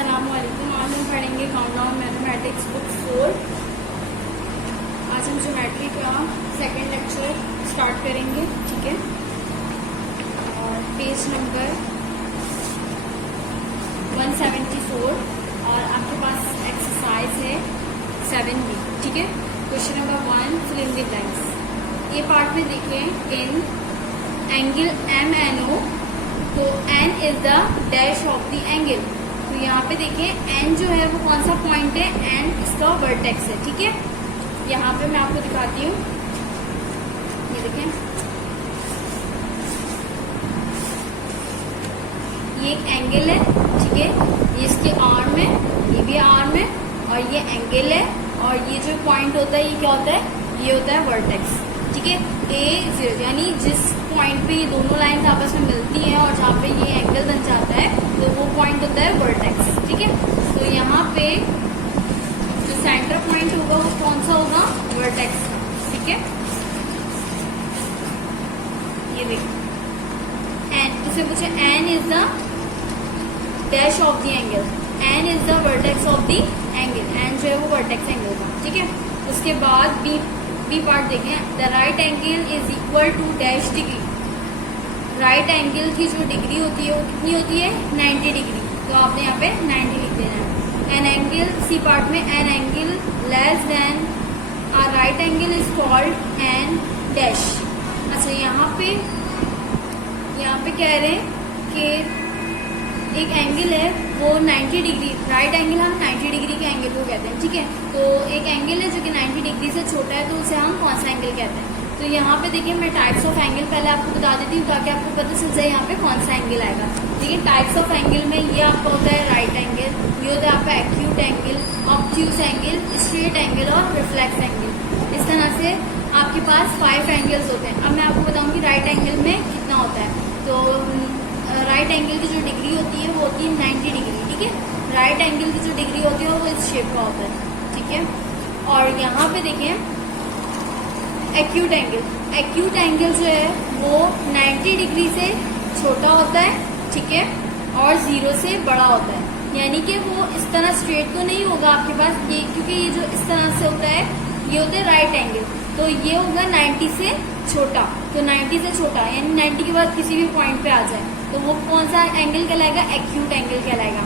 अस्सलामुअलैकुम। आज हम पढ़ेंगे काउंटडाउन मैथमेटिक्स बुक 4। आज हम ज्योमेट्री का सेकंड लेक्चर स्टार्ट करेंगे, ठीक है। और पेज नंबर 174 और आपके पास एक्सरसाइज है 7B, ठीक है। Question number 1, fill in the blanks. ये पार्ट में देखें, इन एंगल MNO, तो N is the dash of the angle. तो यहाँ पे देखें N जो है वो कौन सा पॉइंट है, N इसका वर्टेक्स है, ठीक है। यहाँ पे मैं आपको दिखाती हूँ, ये देखें, ये एक एंगल है, ठीक है। ये इसके आर्म है, ये भी आर्म है, और ये एंगल है, और ये जो पॉइंट होता है ये क्या होता है, ये होता है वर्टेक्स, ठीक है। A0 यानी जिस पॉइंट पे ये दोनों लाइन आपस में मिलती हैं और जहाँ पे ये एंगल बन जाता है, तो वो पॉइंट होता है वर्टेक्स, ठीक है। तो यहाँ पे जो सेंटर पॉइंट होगा वो कौन सा होगा, वर्टेक्स, ठीक है। ये देखिए एन, उसे पूछे N is the dash of the angle, N is the vertex of the angle, N जो है वो वर्टेक्स एंगल का, ठीक है। उसके बाद बी पार्ट देखें, the right angle is equal to dash degree. Right angle की जो डिग्री होती है वो कितनी होती है, 90 डिग्री। तो आपने यहाँ पे 90 लिख देना है। एन एंगल, सी पार्ट में, an angle less than a right angle is called an dash. अच्छा, यहाँ पे कह रहे हैं कि एक एंगल है वो 90 डिग्री, राइट एंगल हम 90 डिग्री के एंगल को कहते हैं, ठीक है। तो एक एंगल है जो कि 90 डिग्री से छोटा है, तो उसे हम कौन सा एंगल कहते हैं। तो यहाँ पे देखिए, मैं टाइप्स ऑफ एंगल पहले आपको बता देती हूँ ताकि आपको पता चल जाए यहाँ पे कौन सा एंगल आएगा। देखिए, टाइप्स ऑफ एंगल में ये आपका होता है राइट एंगल, ये होता है आपका acute angle, obtuse angle, straight angle और रिफ्लेक्स एंगल। इस तरह से आपके पास 5 एंगल्स होते हैं। अब मैं आपको बताऊँगी राइट एंगल में कितना होता है। तो राइट एंगल की जो डिग्री होती है वो होती है 90 डिग्री, ठीक है। राइट एंगल की जो डिग्री होती है वो इस शेप का होता है, ठीक है। और यहाँ पे देखें एक्यूट एंगल, एक्यूट एंगल जो है वो 90 डिग्री से छोटा होता है, ठीक है, और 0 से बड़ा होता है। यानी कि वो इस तरह स्ट्रेट तो नहीं होगा आपके पास, ये क्योंकि ये जो इस तरह से होता है ये होता है राइट एंगल, तो ये होगा 90 से छोटा। तो 90 से छोटा यानी 90 के बाद किसी भी पॉइंट पे आ जाए तो वो कौन सा एंगल कहलाएगा, एक्यूट एंगल कहलाएगा।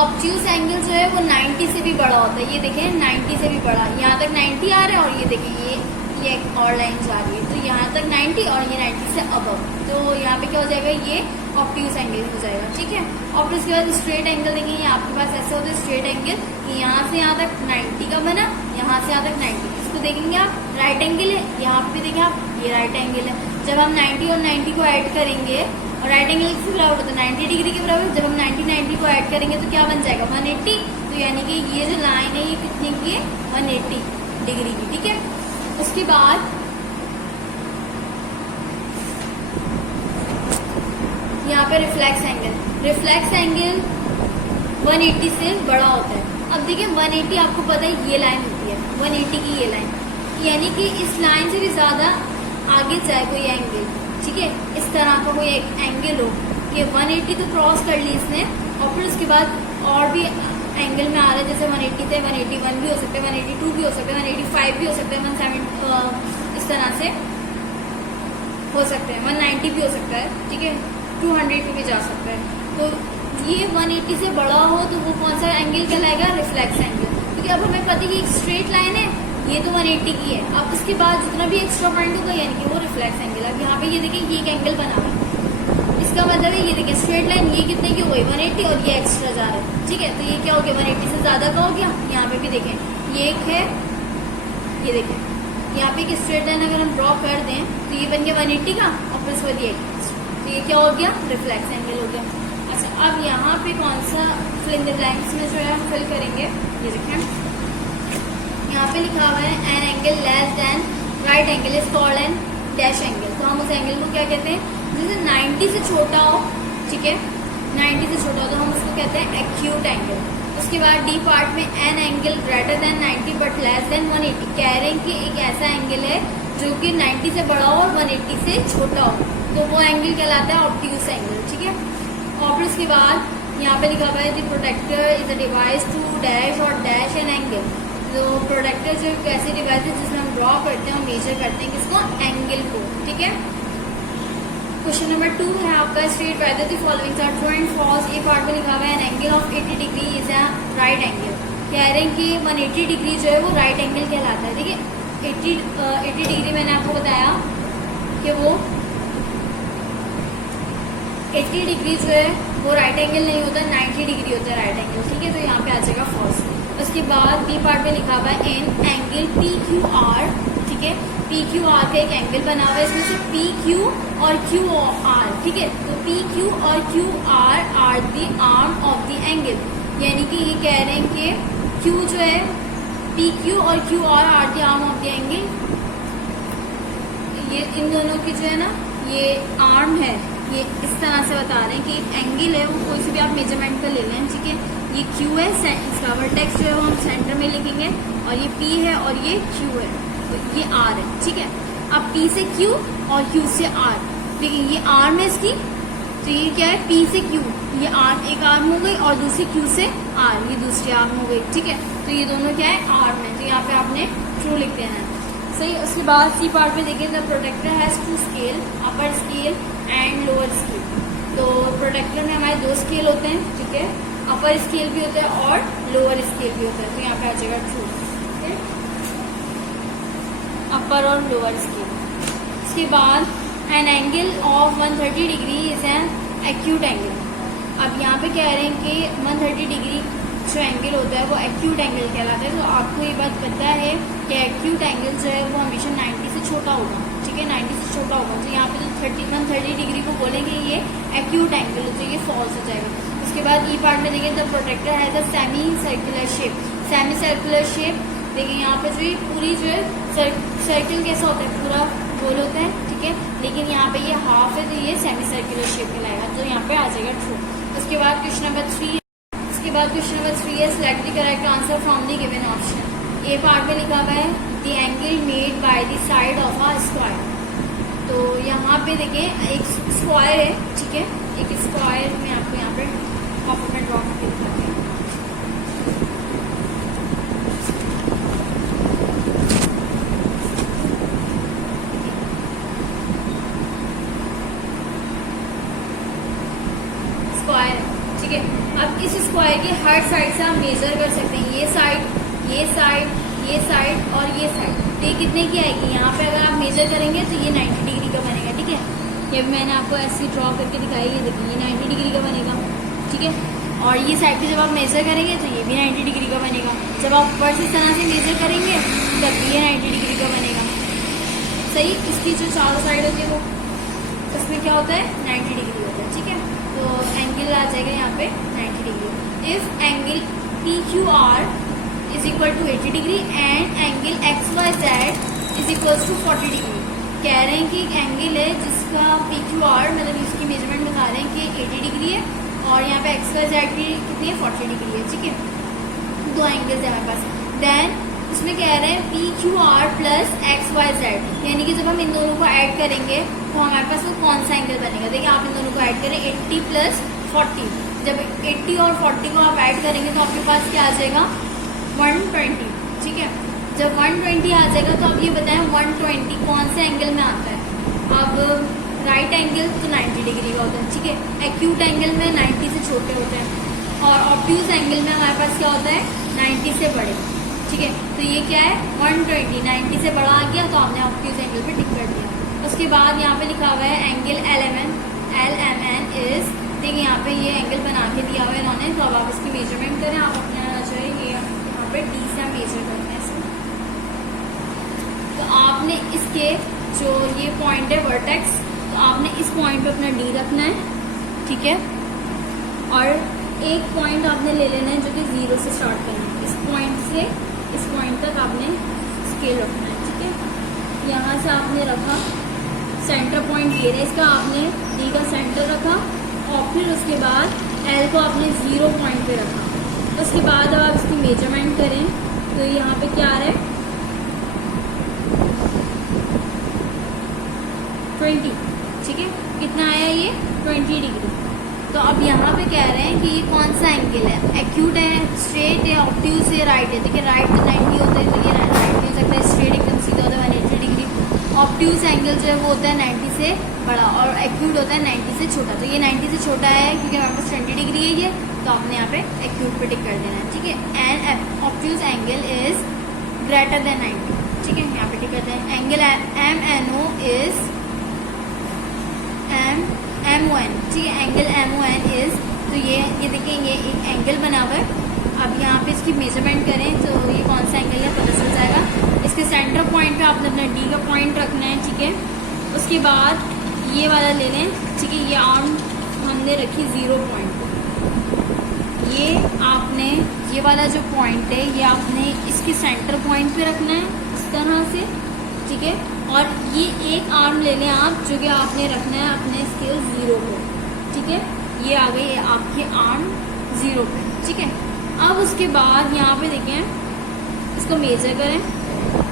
ऑब्ट्यूज एंगल जो है वो 90 से भी बड़ा होता है। ये देखें 90 से भी बड़ा, यहाँ तक 90 आ रहा है, और ये देखिए ये एक और लाइन जा रही है, तो यहाँ तक 90 और ये 90 से अबव, तो यहाँ पे क्या हो जाएगा, ये ऑब्ट्यूज एंगल हो जाएगा, ठीक है। और फिर उसके बाद स्ट्रेट एंगल देखेंगे, आपके पास ऐसा होता है स्ट्रेट एंगल कि यहाँ से यहाँ तक 90 का बना, यहाँ से यहाँ तक 90। इसको देखेंगे आप, राइट एंगल है, यहाँ पे देखें आप, ये राइट एंगल है। जब हम 90 और 90 को ऐड करेंगे, और राइट एंगल किसके बराबर होता है, 90 डिग्री के बराबर। जब हम 90 को ऐड करेंगे तो क्या बन जाएगा, 180। तो यानी कि ये जो लाइन है ये कितने की है, 180 डिग्री की, ठीक है। उसके बाद यहाँ पे रिफ्लेक्स एंगल, रिफ्लेक्स एंगल 180 से बड़ा होता है। अब देखिए 180 आपको पता है ये लाइन होती है, 180 की ये लाइन, यानी कि इस लाइन से भी ज्यादा आगे जाए कोई एंगल, ठीक है, इस तरह का कोई एक एंगल हो, ये 180 तो क्रॉस कर ली इसने, और फिर उसके बाद और भी एंगल में आ रहा है, जैसे 180 से 181 भी हो सकते हैं, 182 भी हो सकते हैं, 185 भी हो सकते हैं, 170 इस तरह से हो सकते हैं, 190 भी हो सकता है, ठीक है, 200 पे भी जा सकता है। तो ये 180 से बड़ा हो तो वो कौन सा एंगल कहलाएगा, रिफ्लेक्स एंगल। क्योंकि अब हमें पता है कि एक स्ट्रेट लाइन है, ये तो 180 की है, अब उसके बाद जितना भी एक्स्ट्रा पॉइंट होगा यानी कि वो रिफ्लेक्स एंगल। अब यहाँ पे ये देखिए ये एक एंगल बना हुआ है, इसका मतलब है ये देखिए स्ट्रेट लाइन ये कितने की हो गई, 180, और ये एक्स्ट्रा जा रहा है, ठीक है। तो ये क्या हो गया, 180 से ज्यादा का हो गया। यहाँ पे भी देखें ये एक है, ये देखें यहाँ पे एक स्ट्रेट लाइन अगर हम ड्रॉ कर दें तो ये बन गया 180 का, और फिर उसके बाद ये, तो ये क्या हो गया, रिफ्लेक्स एंगल हो गया। अच्छा, अब यहाँ पे कौन सा फिल इन द ब्लैंक्स में जो है हम फिल करेंगे, ये देखें यहाँ पे लिखा हुआ है an angle less then right angle is called an dash angle. तो हम उस एंगल को क्या कहते हैं, जैसे 90 से छोटा हो, ठीक है, 90 से छोटा हो तो हम उसको कहते हैं एक्यूट एंगल। उसके बाद डी पार्ट में an angle greater than 90 but less than 180, कह रहे हैं कि एक ऐसा एंगल है जो कि 90 से बड़ा हो और 180 से छोटा हो, तो वो एंगल कहलाता है ऑब्ट्यूज एंगल, ठीक है। और फिर उसके बाद यहाँ पे लिखा हुआ है the protractor is a device to dash और डैश एन एंगल। तो प्रोटेक्टर जो एक ऐसी डिवाइस है जिसमें हम ड्रॉ करते हैं और मेजर करते हैं किसको, एंगल को, ठीक है। क्वेश्चन नंबर 2 है आपका, state whether the followings are true and false. A part में लिखा हुआ है an angle of 80 degree is a right angle. कह रहे हैं कि 180 डिग्री जो है वो राइट एंगल कहलाता है, ठीक है। 80 डिग्री मैंने आपको बताया कि वो 80 डिग्री जो है वो राइट एंगल नहीं होता, 90 डिग्री होता है राइट एंगल, ठीक है। तो यहाँ पे आ जाएगा फॉल्स। उसके बाद बी पार्ट में लिखा हुआ है an angle P Q are, ठीक है। पी क्यू आर का एक एंगल बना हुआ है, इसमें से पी क्यू और क्यू आर, ठीक है। तो पी क्यू और Q R the arm of the angle, यानी कि ये कह रहे हैं कि क्यू जो है, पी क्यू और Q R the arm of the angle, ये इन दोनों की जो है ना ये आर्म है, ये इस तरह से बता रहे हैं कि एक एंगल है वो कोई से भी आप मेजरमेंट कर ले लें, ठीक है। ये Q है, इसका वर्टेक्स जो है वो हम सेंटर में लिखेंगे, और ये P है और ये Q है, तो ये R है, ठीक है। अब P से Q और Q से R, देखिए ये आर्म है इसकी, तो ये क्या है, P से Q, ये आर्म, एक आर्म हो गई, और दूसरी Q से R, ये दूसरी आर्म हो गई, ठीक है। तो ये दोनों क्या है, आर्म है, तो यहाँ पे आपने ट्रू लिख देना है, सही। उसके बाद सी पार्ट में देखिए the protractor has 2 scale, upper scale and lower scale. तो प्रोटेक्टर में हमारे 2 स्केल होते हैं, ठीक है। अपर स्केल भी होता है और लोअर स्केल भी होता है, तो यहाँ पे आ जाएगा ट्रू, ठीक है, अपर और लोअर स्केल। उसके बाद N angle of 130 degree is an acute angle. अब यहाँ पे कह रहे हैं कि 130 डिग्री जो एंगल होता है वो एक्यूट एंगल कहलाता है। तो आपको ये बात पता है कि एक्यूट एंगल जो है वो हमेशा 90 से छोटा होगा, ठीक है, 90 से छोटा होगा। तो यहाँ पे जो 130 डिग्री को बोलेंगे ये एक्यूट एंगल, तो ये फॉल्स हो जाएगा। उसके बाद ई पार्ट में देखिए the protractor has a semi circular shape. Semi circular shape देखिए यहाँ पे जो ये पूरी जो है सर्किल कैसा होता है, पूरा गोल होता है, ठीक है, लेकिन यहाँ पे ये हाफ है, तो ये सेमी सर्कुलर शेप कहलाएगा, तो यहाँ पे आ जाएगा ट्रू। उसके बाद क्वेश्चन नंबर 3 है select the correct answer from the given option. A part में लिखा हुआ है the angle made by the side of a square. तो यहाँ पे देखिए एक स्क्वायर है, ठीक है, एक स्क्वायर में आपको यहाँ पे कॉपी में ड्रॉ करके दिखाते हैं। स्क्वायर है, ठीक है। अब इस स्क्वायर की हर साइड से आप मेजर कर सकते हैं, ये साइड, ये साइड, ये साइड और ये साइड। तो ये कितने की आएगी, यहाँ पे अगर आप मेजर करेंगे तो ये 90 डिग्री का बनेगा, ठीक है। ये मैंने आपको ऐसे ड्रॉ करके दिखाई, ये देखिए ये 90 डिग्री का बनेगा, ठीक है। और ये साइड पे जब आप मेजर करेंगे तो ये भी 90 डिग्री का बनेगा। जब आप ऊपर से इस तरह से मेजर करेंगे तब भी ये 90 डिग्री का बनेगा, सही। इसकी जो चारों साइड होती है वो, उसमें क्या होता है, 90 डिग्री होता है, ठीक है। तो एंगल आ जाएगा यहाँ पे 90 degree. If angle P Q R is equal to 80 degree and angle X Y Z is equal to 40 degree. कह रहे हैं कि एक एंगल है जिसका पी क्यू आर मतलब इसकी मेजरमेंट बता रहे हैं कि 80 डिग्री है, और यहाँ पे एक्स वाई जेड की कितनी है, 40 डिग्री है, ठीक है। 2 एंगल्स है हमारे पास। देन इसमें कह रहे हैं P Q R plus X Y Z, यानी कि जब हम इन दोनों को ऐड करेंगे तो हमारे पास वो कौन सा एंगल बनेगा। देखिए आप इन दोनों को ऐड करें, 80 प्लस 40, जब 80 और 40 को आप ऐड करेंगे तो आपके पास क्या आ जाएगा, 120, ठीक है। जब 120 आ जाएगा तो आप ये बताएं 120 कौन से एंगल में आता है। अब राइट एंगल तो 90 डिग्री का होता है, ठीक है। एक्यूट एंगल में 90 से छोटे होते हैं, और ऑब्ट्यूज एंगल में हमारे पास क्या होता है, 90 से बड़े, ठीक है। तो ये क्या है, 120, 90 से बड़ा आ गया तो आपने ऑब्ट्यूज एंगल पे टिक कर दिया। उसके बाद यहाँ पे लिखा हुआ है एंगल LMN इज, देखिए यहाँ पे ये एंगल बना के दिया हुआ है इन्होंने, तो अब आप इसकी मेजरमेंट करें। आप अपना जो है ये यहाँ पे D से मेजर करते हैं इसको। तो आपने इसके जो ये पॉइंट है वर्टेक्स, तो आपने इस पॉइंट पे अपना D रखना है, ठीक है। और एक पॉइंट आपने ले लेना है जो कि 0 से स्टार्ट करना है। इस पॉइंट से इस पॉइंट तक आपने स्केल रखना है, ठीक है। यहाँ से आपने रखा, सेंटर पॉइंट ये है इसका, आपने D का सेंटर रखा, और फिर उसके बाद L को आपने 0 पॉइंट पे रखा। उसके बाद अब आप इसकी मेजरमेंट करें तो यहाँ पे क्या आ रहा है, 20, ठीक है। कितना आया ये, 20 डिग्री, तो अब यहाँ पे कह रहे हैं कि ये कौन सा एंगल है, एक्यूट है, स्ट्रेट है, ऑब्ट्यूज है, राइट है। देखिए राइट तो 90 होता है, तो ये राइट नहीं हो सकता, स्ट्रेट एकदम सीधा होता है 180 डिग्री। ऑब्ट्यूज एंगल जो है वो होता है 90 से बड़ा और एक्यूट होता है 90 से छोटा। तो ये 90 से छोटा है क्योंकि हमारे पास 20 डिग्री है ये, तो आपने यहाँ पे एक्यूट पे टिक कर देना है, ठीक है। And obtuse angle is greater than 90, ठीक है, यहाँ पे टिक करते हैं। एंगल MNO इज MON, ठीक है, एंगल MON इज, तो ये देखिए ये एक एंगल बना हुआ है। अब यहाँ पे इसकी मेजरमेंट करें तो ये कौन सा एंगल है पता चल जाएगा। इसके सेंटर पॉइंट पे आपने अपना D का पॉइंट रखना है, ठीक है। उसके बाद ये वाला ले लें, ठीक है, ये आर्म हमने रखी 0 पॉइंट पे। ये आपने ये वाला जो पॉइंट है ये आपने इसके सेंटर पॉइंट पे रखना है इस तरह से, ठीक है। और ये एक आर्म ले लें आप जो कि आपने रखना है अपने स्केल 0 पे, ठीक है। ये आ गई आपकी आर्म 0 पे, ठीक है। अब उसके बाद यहाँ पे देखें इसको मेजर करें,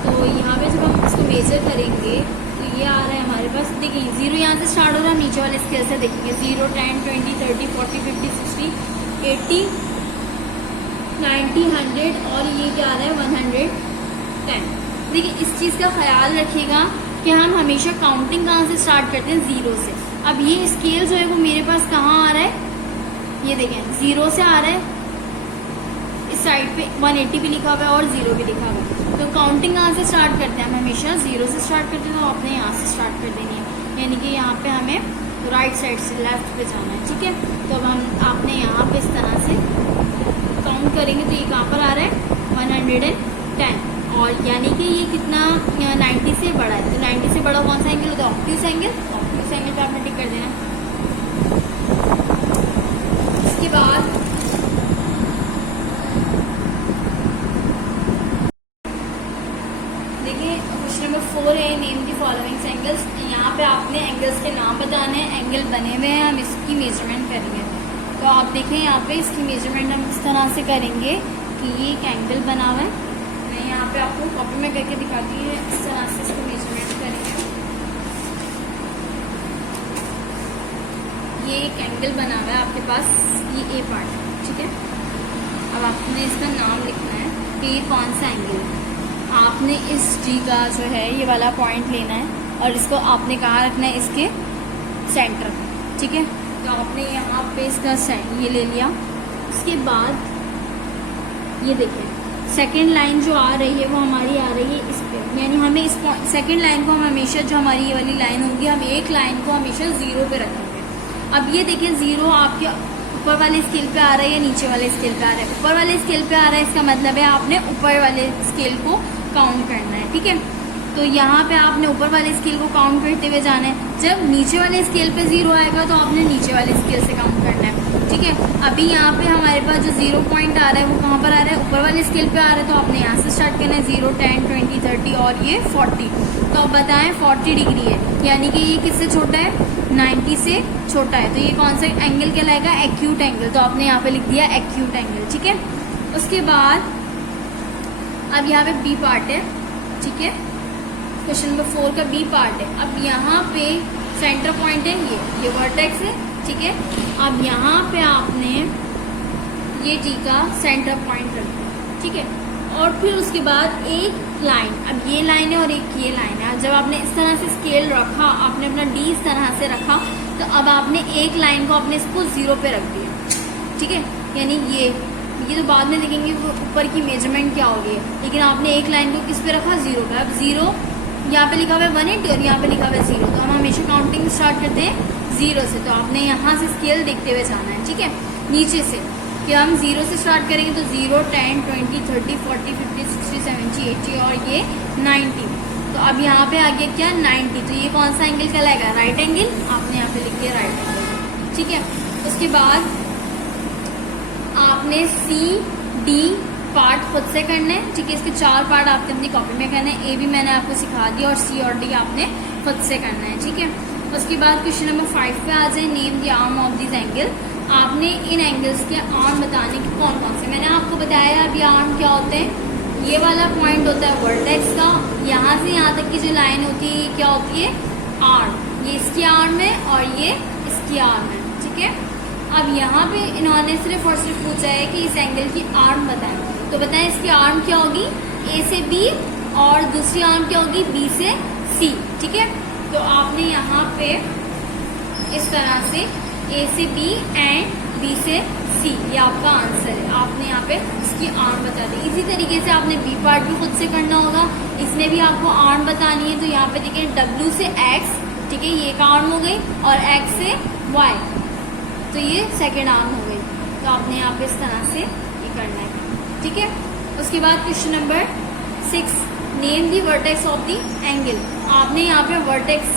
तो यहाँ पे जब हम इसको मेजर करेंगे तो ये आ रहा है हमारे पास, देखिए 0 यहाँ से स्टार्ट हो रहा है, नीचे वाले स्केल से देखेंगे 0, 10, 20, 30, 40, 50, 60, 80, 90, 100 और ये क्या आ रहा है 110। देखिए इस चीज़ का ख्याल रखिएगा कि हम हमेशा काउंटिंग कहाँ से स्टार्ट करते हैं, 0 से। अब ये स्केल जो है वो मेरे पास कहाँ आ रहा है, ये देखें 0 से आ रहा है, इस साइड पे 180 भी लिखा हुआ है और 0 भी लिखा हुआ है। तो काउंटिंग कहाँ से स्टार्ट करते हैं, हम हमेशा 0 से स्टार्ट करते हैं, तो आपने यहाँ से स्टार्ट कर देनी है, यानी कि यहाँ पे हमें राइट साइड से लेफ्ट पे जाना है, ठीक है। तो अब हम आपने यहाँ पे इस तरह से काउंट करेंगे तो ये कहाँ पर आ रहा है 110, और यानी कि ये कितना 90 से बड़ा है। तो 90 से बड़ा कौन सा एंगल होता है, ऑब्ट्यूज एंगल। ऑब्ट्यूज एंगल पे आपने टिक कर देना। इसके बाद देखिए क्वेश्चन नंबर 4 है, नेम द फॉलोइंग एंगल्स। यहाँ पे आपने एंगल्स के नाम बताने हैं, एंगल बने हुए हैं, हम इसकी मेजरमेंट करेंगे। तो आप देखें यहाँ पे इसकी मेजरमेंट हम इस तरह से करेंगे कि ये एक एंगल बना हुआ है, यहाँ पे आपको कॉपी में करके दिखाती है, इस तरह से इसको मेजरमेंट करेंगे। ये एक एंगल बना हुआ है आपके पास, ये A पार्ट है, ठीक है। अब आपने इसका नाम लिखना है कि ये कौन सा एंगल है। आपने इस D का जो है ये वाला पॉइंट लेना है और इसको आपने कहाँ रखना है, इसके सेंटर, ठीक है। तो आपने यहाँ पे इसका ये ले लिया। उसके बाद ये देखें सेकेंड लाइन जो आ रही है वो हमारी आ रही है इस पे, यानी हमें इस सेकेंड लाइन को हम हमेशा, जो हमारी ये वाली लाइन होगी, हम एक लाइन को हमेशा 0 पे रखेंगे। अब ये देखिए 0 आपके ऊपर वाले स्केल पे आ रहा है या नीचे वाले स्केल पे आ रहा है। ऊपर वाले स्केल पे आ रहा है, इसका मतलब है आपने ऊपर वाले स्केल को काउंट करना है, ठीक है। तो यहाँ पे आपने ऊपर वाले स्केल को काउंट करते हुए जाना है। जब नीचे वाले स्केल पे 0 आएगा तो आपने नीचे वाले स्केल से काउंट करना है, ठीक है। अभी यहाँ पे हमारे पास जो 0 पॉइंट आ रहा है वो कहाँ पर आ रहा है, ऊपर वाले स्केल पे आ रहा है, तो आपने यहाँ से स्टार्ट करना है 0, 10, 20, 30 और ये 40। तो अब बताएं 40 डिग्री है, यानी कि ये किससे छोटा है, 90 से छोटा है। तो ये कौन सा एंगल कहलाएगा, एक्यूट एंगल। तो आपने यहाँ पे लिख दिया एक्यूट एंगल, ठीक है। उसके बाद अब यहाँ पे B पार्ट है, ठीक है। क्वेश्चन नंबर 4 का B पार्ट है। अब यहाँ पे सेंटर पॉइंट है, ये वर्टेक्स है, ठीक है। अब यहाँ पे आपने ये D का सेंटर पॉइंट रखना है, ठीक है। और फिर उसके बाद एक लाइन, अब ये लाइन है और एक ये लाइन है। जब आपने इस तरह से स्केल रखा, आपने अपना D इस तरह से रखा, तो अब आपने एक लाइन को अपने इसको 0 पे रख दिया, ठीक है। यानी ये तो बाद में देखेंगे ऊपर की मेजरमेंट क्या होगी, लेकिन आपने एक लाइन को किस पे रखा, 0 पे। अब 0 यहाँ पे लिखा हुआ है 180 और यहाँ पे लिखा हुआ है 0, तो हम हमेशा काउंटिंग स्टार्ट करते हैं 0 से। तो आपने यहाँ से स्केल देखते हुए जाना है, ठीक है, नीचे से। कि हम 0 से स्टार्ट करेंगे तो 0, 10, 20, 30, 40, 50, 60, 70, 80 और ये 90। तो अब यहाँ पे आ गया क्या, 90। तो ये कौन सा एंगल कहलाएगा, राइट एंगल। आपने यहाँ पे लिख दिया राइट एंगल, ठीक है। उसके बाद आपने C, D पार्ट खुद से करने हैं, ठीक है। इसके 4 पार्ट आपने अपनी कॉपी में करने हैं। A भी मैंने आपको सिखा दिया और C और D आपने खुद से करना है, ठीक है। उसके बाद क्वेश्चन नंबर 5 पे आ जाए, name the arm of this angle. आपने इन एंगल्स के आर्म बताने कि कौन कौन से। मैंने आपको बताया अभी आर्म क्या होते हैं, ये वाला पॉइंट होता है वर्टेक्स का, यहाँ से यहाँ तक की जो लाइन होती है ये क्या होती है, आर्म। ये इसकी आर्म है और ये इसकी आर्म है, ठीक है। अब यहाँ पे इन्होंने सिर्फ और सिर्फ पूछा है कि इस एंगल की आर्म बताएं, तो बताएं इसकी आर्म क्या होगी, ए से बी, और दूसरी आर्म क्या होगी, बी से सी। ठीक है, तो आपने यहाँ पे इस तरह से ए से बी एंड बी से सी, ये आपका आंसर है। आपने यहाँ पे इसकी आर्म बता दी। इसी तरीके से आपने बी पार्ट भी खुद से करना होगा, इसमें भी आपको आर्म बतानी है। तो यहाँ पे देखिए डब्ल्यू से एक्स, ठीक है, ये एक आर्म हो गई, और एक्स से वाई, तो ये सेकेंड आर्म हो गई। तो आपने यहाँ पे इस तरह से ये करना है। ठीक है, उसके बाद question number 6, name the vertex of the angle. आपने यहाँ पे वर्टेक्स,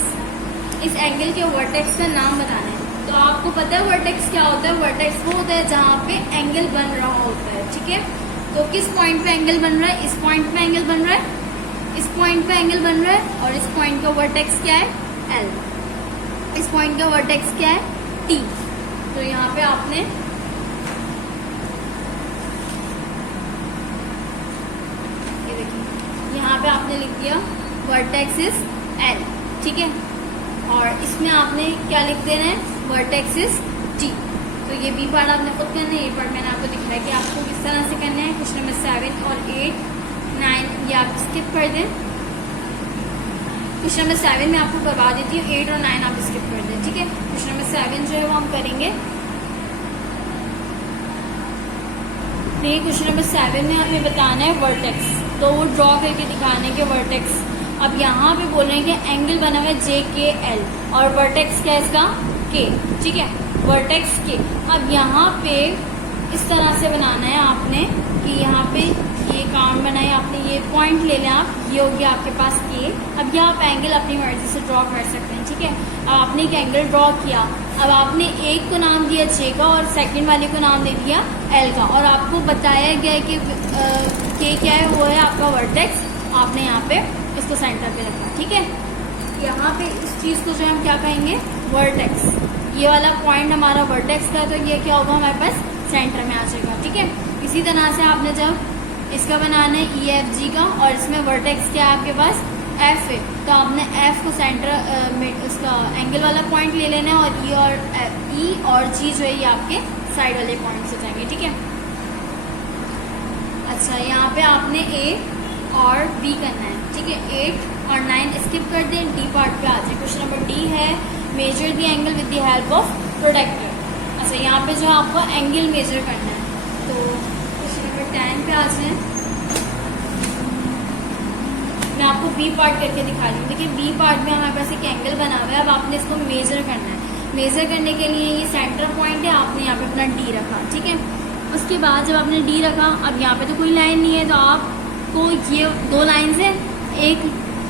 इस एंगल के वर्टेक्स का नाम बताना है। तो आपको पता है वर्टेक्स क्या होता है, वर्टेक्स वो होता है जहाँ पे एंगल बन रहा होता है। ठीक है, तो किस पॉइंट पे एंगल बन रहा है, इस पॉइंट पे एंगल बन रहा है, इस पॉइंट पे एंगल बन रहा है, और इस पॉइंट का वर्टेक्स क्या है, एल, इस पॉइंट का वर्टेक्स क्या है, टी। तो यहाँ पे आपने ये देखिए, यहाँ पे आपने लिख दिया वर्टेक्स इज एल। ठीक है, और इसमें आपने क्या लिख देना है, वर्टेक्स इज टी। तो ये बी पार्ट आपने खुद करना है, ये पार्ट मैंने आपको दिखाया कि आपको किस तरह से करना है। क्वेश्चन नंबर 7 और 8, 9 ये आप स्किप कर दें। क्वेश्चन नंबर 7 में आपको करवा देती हूँ, 8 और 9 आप स्किप कर दें। ठीक है, क्वेश्चन नंबर 7 जो है वो हम करेंगे। तो ये क्वेश्चन नंबर 7 में हमें बताना है वर्टेक्स, तो वो ड्रॉ करके दिखाने के वर्टेक्स। अब यहाँ पे बोल रहे हैं कि एंगल बना हुआ है जे के एल, और वर्टेक्स क्या है इसका, के। ठीक है, वर्टेक्स के। अब यहाँ पे इस तरह से बनाना है आपने कि यहाँ पे ये काउंट बनाए, आपने ये पॉइंट ले लें आप, ये हो गया आपके पास के। अब यहाँ आप एंगल अपनी मर्जी से ड्रॉ कर सकते हैं। ठीक है, अब आपने एक एंगल ड्रॉ किया, अब आपने एक को नाम दिया जे का और सेकंड वाले को नाम दे दिया एल का, और आपको बताया गया है कि के क्या है, वो है आपका वर्टेक्स। आपने यहाँ पे इसको सेंटर पे रखा। ठीक है, यहाँ पे इस चीज़ को जो हम क्या कहेंगे, वर्टेक्स। ये वाला पॉइंट हमारा वर्टेक्स का, तो ये क्या होगा हमारे पास सेंटर में आ जाएगा। ठीक है, इसी तरह से आपने जब इसका बनाना है ई एफ जी का, और इसमें वर्टेक्स क्या है आपके पास, एफ है, तो आपने एफ को सेंटर में उसका एंगल वाला पॉइंट ले लेना है, और ई और जी जो है ये आपके साइड वाले पॉइंट से जाएंगे। ठीक है, अच्छा यहाँ पे आपने ए और बी करना है। ठीक है, 8 और 9 स्किप कर दें, डी पार्ट पे आ जाए। क्वेश्चन नंबर डी है, measure the angle with the help of protractor. अच्छा यहाँ पे जो आपको एंगल मेजर करना है, तो क्वेश्चन नंबर 10 पे आ जाए। मैं आपको बी पार्ट करके दिखा रही हूँ। देखिए बी पार्ट में हमारे पास एक एंगल बना हुआ है, अब आपने इसको मेजर करना है। मेजर करने के लिए ये सेंटर पॉइंट है, आपने यहाँ पे अपना डी रखा। ठीक है, उसके बाद जब आपने डी रखा, अब यहाँ पे तो कोई लाइन नहीं है, तो आपको ये 2 लाइन है,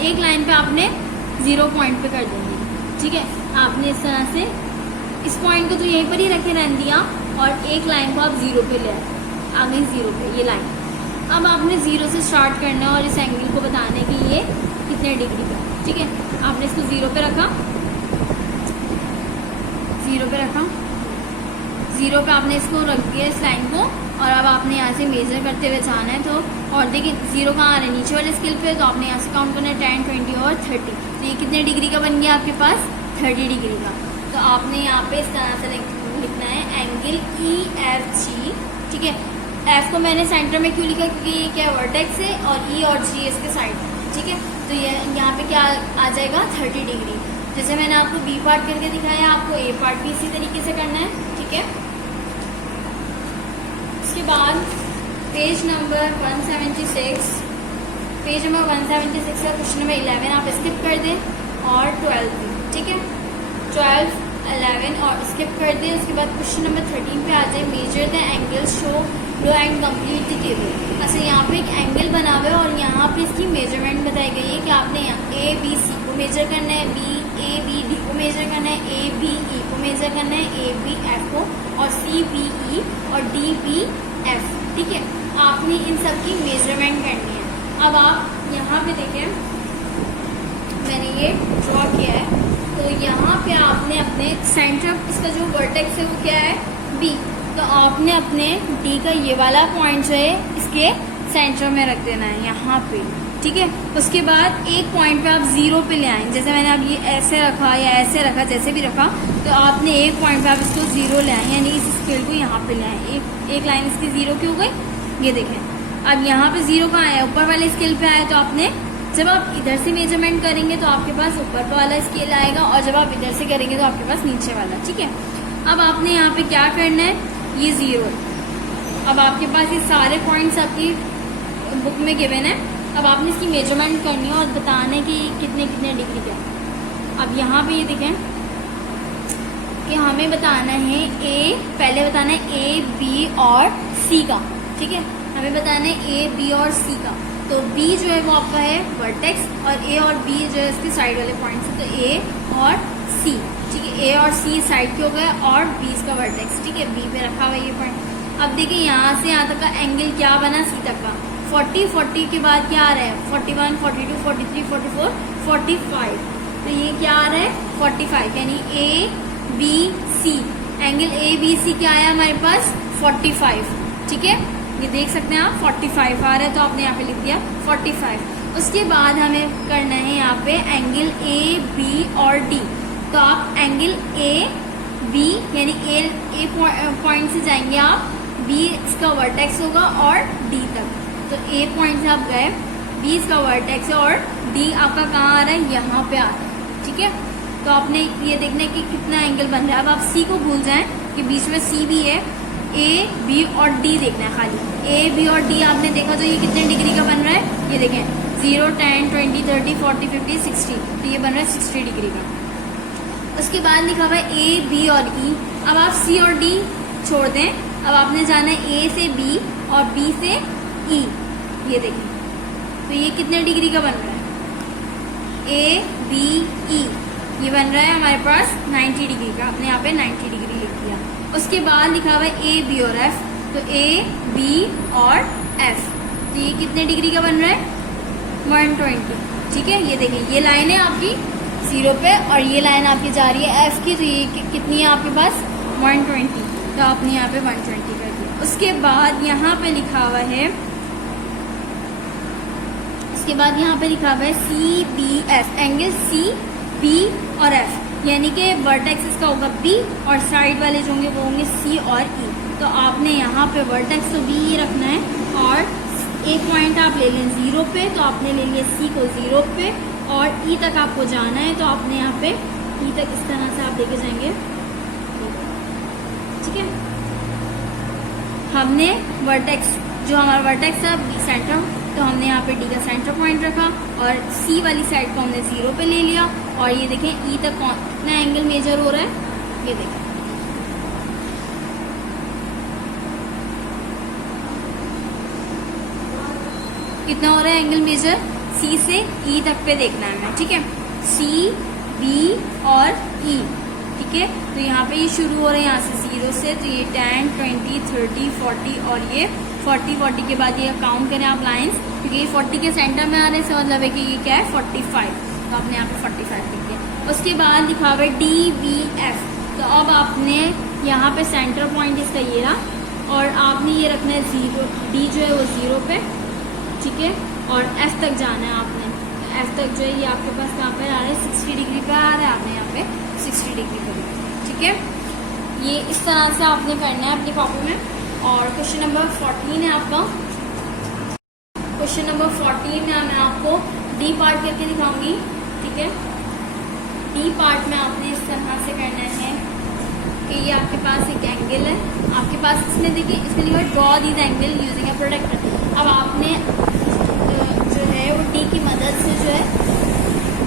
एक लाइन पे आपने 0 पॉइंट पे कर देंगे। ठीक है, आपने इस तरह से इस पॉइंट को तो यहीं पर ही रखे रहने दिया, और एक लाइन को आप 0 पे ले आए, आ गई 0 पे ये लाइन। अब आपने 0 से स्टार्ट करना है, और इस एंगल को बताने कि ये कितने डिग्री का। ठीक है, आपने इसको 0 पे रखा, 0 पे रखा, 0 पे आपने इसको रख दिया इस लाइन को, और अब आपने यहाँ से मेजर करते हुए जाना है। तो और देखिए 0 कहाँ आ रहा है, नीचे वाले स्केल पे, तो आपने यहाँ से काउंट करना है 10, 20 और 30। तो ये कितने डिग्री का बन गया आपके पास, 30 डिग्री का। तो आपने यहाँ पे इस तरह से लिखना है एंगल ई एफ जी। ठीक है, एफ को मैंने सेंटर में क्यों लिखा, क्योंकि ये क्या वर्टेक्स है, और ई और जी इसके साइड। ठीक है, तो ये यहाँ पे क्या आ जाएगा, 30 डिग्री। जैसे मैंने आपको बी पार्ट करके दिखाया, आपको ए पार्ट भी इसी तरीके से करना है। ठीक है, उसके बाद पेज नंबर 176, पेज नंबर 176 का क्वेश्चन नंबर 11 आप स्किप कर दें, और 12 भी। ठीक है, 12, 11 और स्किप कर दें। उसके बाद क्वेश्चन नंबर 13 पे आ जाए, measure the angle show low and complete the table. अच्छा यहाँ पे एक एंगल बना हुआ है, और यहाँ पे इसकी मेजरमेंट बताई गई है कि आपने यहाँ ए बी सी को मेजर करना है, बी ए बी डी को मेजर करना है, ए बी ई को मेजर करना है, ए बी एफ को, और सी बी ई और डी बी एफ। ठीक है, आपने इन सब की मेजरमेंट करनी है। अब आप यहाँ पे देखें, मैंने ये ड्रॉ किया है, तो यहाँ पे आपने अपने सेंटर, इसका जो वर्टेक्स है वो क्या है, बी, तो आपने अपने डी का ये वाला पॉइंट जो है इसके सेंटर में रख देना है यहाँ पे। ठीक है। उसके बाद एक पॉइंट पे आप जीरो पे ले आए, जैसे मैंने अब ये ऐसे रखा या ऐसे रखा, जैसे भी रखा, तो आपने एक पॉइंट पे आप इसको जीरो ले आए, यानी इस स्केल को यहाँ पे ले आए। एक लाइन इसकी जीरो की हो गई। ये देखें, अब यहाँ पे जीरो कहाँ आया, ऊपर वाले स्केल पे आया। तो आपने जब आप इधर से मेजरमेंट करेंगे तो आपके पास ऊपर वाला स्केल आएगा, और जब आप इधर से करेंगे तो आपके पास नीचे वाला। ठीक है। अब आपने यहाँ पे क्या करना है, ये जीरो, अब आपके पास ये सारे पॉइंट्स आपकी बुक में गिवन है। अब आपने इसकी मेजरमेंट करनी है और बताना है कि कितने कितने डिग्री का। अब यहाँ पे ये देखें कि हमें बताना है पहले बताना है ए, बी और सी का। ठीक है, हमें बताना है ए, बी और सी का। तो बी जो है वो आपका है वर्टेक्स, और ए और बी जो है इसके साइड वाले पॉइंट्स हैं। तो ए और सी, ठीक है, ए और सी साइड के हो गए, और बी इसका वर्टेक्स। ठीक है, बी पे रखा हुआ ये पॉइंट। अब देखिए यहाँ से यहाँ तक का एंगल क्या बना, सी तक का 40 के बाद क्या आ रहा है 41, 42, 43, 44, 45। तो ये क्या आ रहा है 45, यानी A B C, angle A B C क्या आया हमारे पास 45। ठीक है, ये देख सकते हैं आप 45 आ रहा है, तो आपने यहाँ पे लिख दिया 45। उसके बाद हमें करना है यहाँ पे एंगल ए बी और डी। तो आप एंगल ए बी यानी ए पॉइंट से जाएंगे आप, बी इसका वर्टेक्स होगा और डी तक। तो ए पॉइंट से आप गए, बी इसका वर्टेक्स है और डी आपका कहाँ आ रहा है, यहाँ पे आ रहा है। ठीक है, तो आपने ये देखना है कि कितना एंगल बन रहा है। अब आप सी को भूल जाएं कि बीच में सी भी है, ए बी और डी देखना है खाली। ए बी और डी आपने देखा तो ये कितने डिग्री का बन रहा है, ये देखें 0, 10, 20, 30, 40, 50, 60। तो ये बन रहा है 60 डिग्री का। उसके बाद लिखा हुआ है ए बी और ई। अब आप सी और डी छोड़ दें, अब आपने जाना है ए से बी और बी से ई। ये देखें, तो ये कितने डिग्री का बन रहा है, ए बी ई, ये बन रहा है हमारे पास 90 डिग्री का। आपने यहाँ पे 90 डिग्री लिख दिया। उसके बाद लिखा हुआ है ए बी और एफ। तो ए बी और एफ, तो ये कितने डिग्री का बन रहा है 120। ठीक है, ये देखिए, ये लाइन है आपकी 0 पे और ये लाइन आपकी जा रही है एफ की। तो ये कितनी है आपके पास 120। तो आपने यहाँ पे 120 कर दिया। उसके बाद यहाँ पे लिखा हुआ है, उसके बाद यहाँ पे लिखा हुआ है C B F, angle C B और एफ, यानी कि वर्टेक्स इसका होगा बी और साइड वाले जो होंगे वो होंगे सी और ई। तो आपने यहाँ पे वर्टेक्स तो बी ही रखना है, और एक पॉइंट आप ले लें 0 पे, तो आपने ले लिया सी को 0 पे, और ई तक आपको जाना है। तो आपने यहाँ पे ई तक इस तरह से आप लेके जाएंगे। ठीक है, हमने वर्टेक्स जो हमारा वर्टेक्स है बी सेंटर, तो हमने यहाँ पे डी का सेंटर पॉइंट रखा, और सी वाली साइड को हमने 0 पे ले लिया। और ये देखें ई तक कितना एंगल मेजर हो रहा है, ये देखें कितना हो रहा है एंगल मेजर, सी से ई तक पे देखना है हमें। ठीक है, सी बी और ई। ठीक है, तो यहाँ पे ये शुरू हो रहा है यहाँ से 0 से, तो ये 10, 20, 30, 40 और ये 40 के बाद ये काउंट करें आप लाइंस, क्योंकि ये 40 के सेंटर में आ रहे हैं, इसका मतलब है कि ये क्या है 45। तो आपने यहाँ पे 45 लिख दिया। उसके बाद लिखा हुआ है डी बी एफ। तो अब आपने यहाँ पे सेंटर पॉइंट इसका ये रहा, और आपने ये रखना है 0, डी जो है वो 0 पे। ठीक है, और एफ तक जाना है आपने। एफ तक जो है ये आपके पास कहाँ पर आ रहा है 60 डिग्री पे आ रहा है, आपने यहाँ पे 60 डिग्री पे। ठीक है, ये इस तरह से आपने करना है अपनी कॉपी में। और क्वेश्चन नंबर 14 है आपका। क्वेश्चन नंबर 14 में मैं आपको डी पार्ट करके दिखाऊंगी। ठीक है, डी पार्ट में आपने इस तरह से करना है कि ये आपके पास एक एंगल है, आपके पास इसमें देखिए इसमें लिखा है draw these angle using a protractor. अब आपने जो है वो डी की मदद से जो है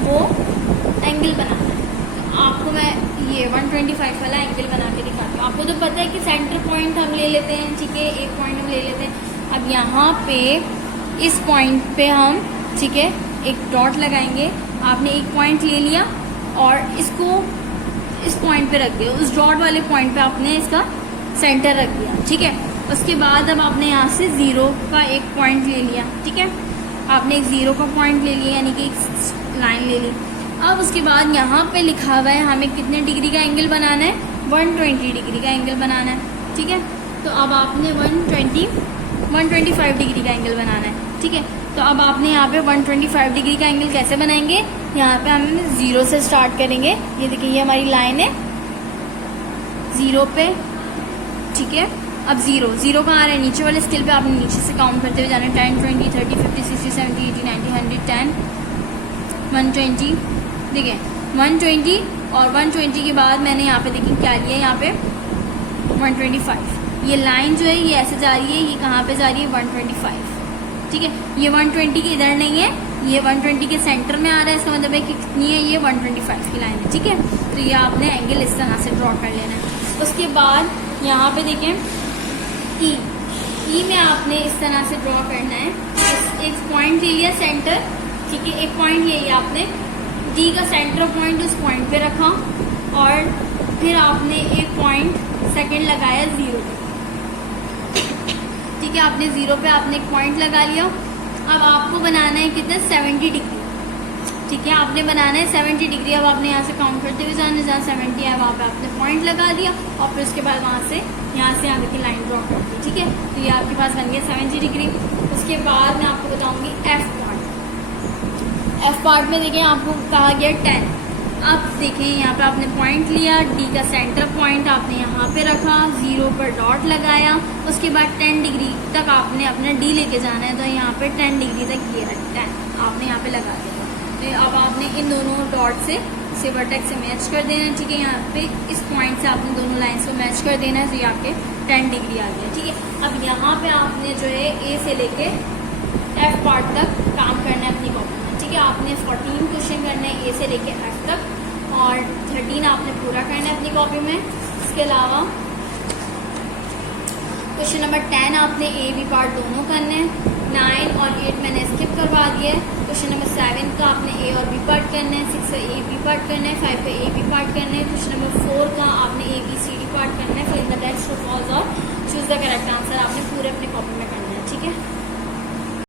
वो एंगल बनाना है। तो आपको मैं ये 125 वाला एंगल बना के दिखाती हूँ। आपको तो पता है कि सेंटर पॉइंट हम ले लेते हैं, ठीक है, एक पॉइंट हम ले लेते हैं। अब यहाँ पे इस पॉइंट पे हम, ठीक है, एक डॉट लगाएंगे। आपने एक पॉइंट ले लिया और इसको इस पॉइंट पे रख दिया, उस डॉट वाले पॉइंट पे आपने इसका सेंटर रख दिया। ठीक है, उसके बाद अब आपने यहाँ से 0 का एक पॉइंट ले लिया। ठीक है, आपने एक 0 का पॉइंट ले लिया, यानी कि एक लाइन ले ली। अब उसके बाद यहाँ पे लिखा हुआ है हमें कितने डिग्री का एंगल बनाना है, 120 डिग्री का एंगल बनाना है। ठीक है, तो अब आपने 125 डिग्री का एंगल बनाना है। ठीक है। तो अब आपने यहाँ पे 125 डिग्री का एंगल कैसे बनाएंगे, यहाँ पे हम 0 से स्टार्ट करेंगे। ये देखिए ये हमारी लाइन है 0 पे, ठीक है। अब 0 कहाँ आ रहा है, नीचे वाले स्केल पे आपने नीचे से काउंट करते हुए जाना है। 10, 20, 30, 50, 60, 70, 80, 90, 100, 10, 120, देखिए 120 और 120 के बाद मैंने यहाँ पे देखिए क्या लिया है, यहाँ पे 125। ये लाइन जो है ये ऐसे जा रही है, ये कहाँ पे जा रही है 125, ठीक है। ये 120 के इधर नहीं है, ये 120 के सेंटर में आ रहा है, इसका मतलब है कि कितनी है, ये 125 की लाइन है, ठीक है। तो ये आपने एंगल इस तरह से ड्रॉ कर लेना है। उसके बाद यहाँ पे देखें ई में आपने इस तरह से ड्रॉ करना है। एक पॉइंट ले लिया सेंटर, ठीक है, एक पॉइंट ले लिया आपने, डी का सेंटर पॉइंट उस पॉइंट पे रखा और फिर आपने एक पॉइंट सेकंड लगाया 0 पे, ठीक है। आपने 0 पे आपने एक पॉइंट लगा लिया। अब आपको बनाना है कितना, 70 डिग्री, ठीक है। आपने बनाना है 70 डिग्री। अब आपने यहाँ से काउंट करते हुए जाना है, जहाँ 70 है वहाँ पे आपने पॉइंट लगा दिया और फिर उसके बाद वहाँ से यहाँ की लाइन ड्रॉ कर दी, ठीक है। तो ये आपके पास बन गया 70 डिग्री। उसके बाद मैं आपको बताऊँगी एफ पार्ट में देखें आपको कहा गया 10। अब देखें यहाँ पे आपने पॉइंट लिया, डी का सेंटर पॉइंट आपने यहाँ पे रखा, 0 पर डॉट लगाया, उसके बाद 10 डिग्री तक आपने अपना डी लेके जाना है। तो यहाँ पे 10 डिग्री तक ये है 10 आपने यहाँ पे लगा दिया। तो अब आपने इन दोनों डॉट से वर्टेक्स से मैच कर देना है, ठीक है। यहाँ पे इस पॉइंट से आपने दोनों लाइन्स को मैच कर देना है, तो ये आपके 10 डिग्री आ गया, ठीक है। अब यहाँ पे आपने जो है ए से लेके एफ पार्ट तक काम करना है अपनी कॉपी में, ठीक है। आपने 14 क्वेश्चन करना है ए से लेके एफ तक और 13 आपने पूरा करना है अपनी कॉपी में। इसके अलावा क्वेश्चन नंबर 10 आपने ए बी पार्ट दोनों करने हैं। 9 और 8 मैंने स्किप करवा दिया है। क्वेश्चन नंबर 7 का आपने ए और बी पार्ट करना है। 6 का ए बी पार्ट करना है। 5 का ए बी पार्ट करना है। क्वेश्चन नंबर 4 का आपने A B C D part करना है। फिर in the text true false और चूज द करेक्ट आंसर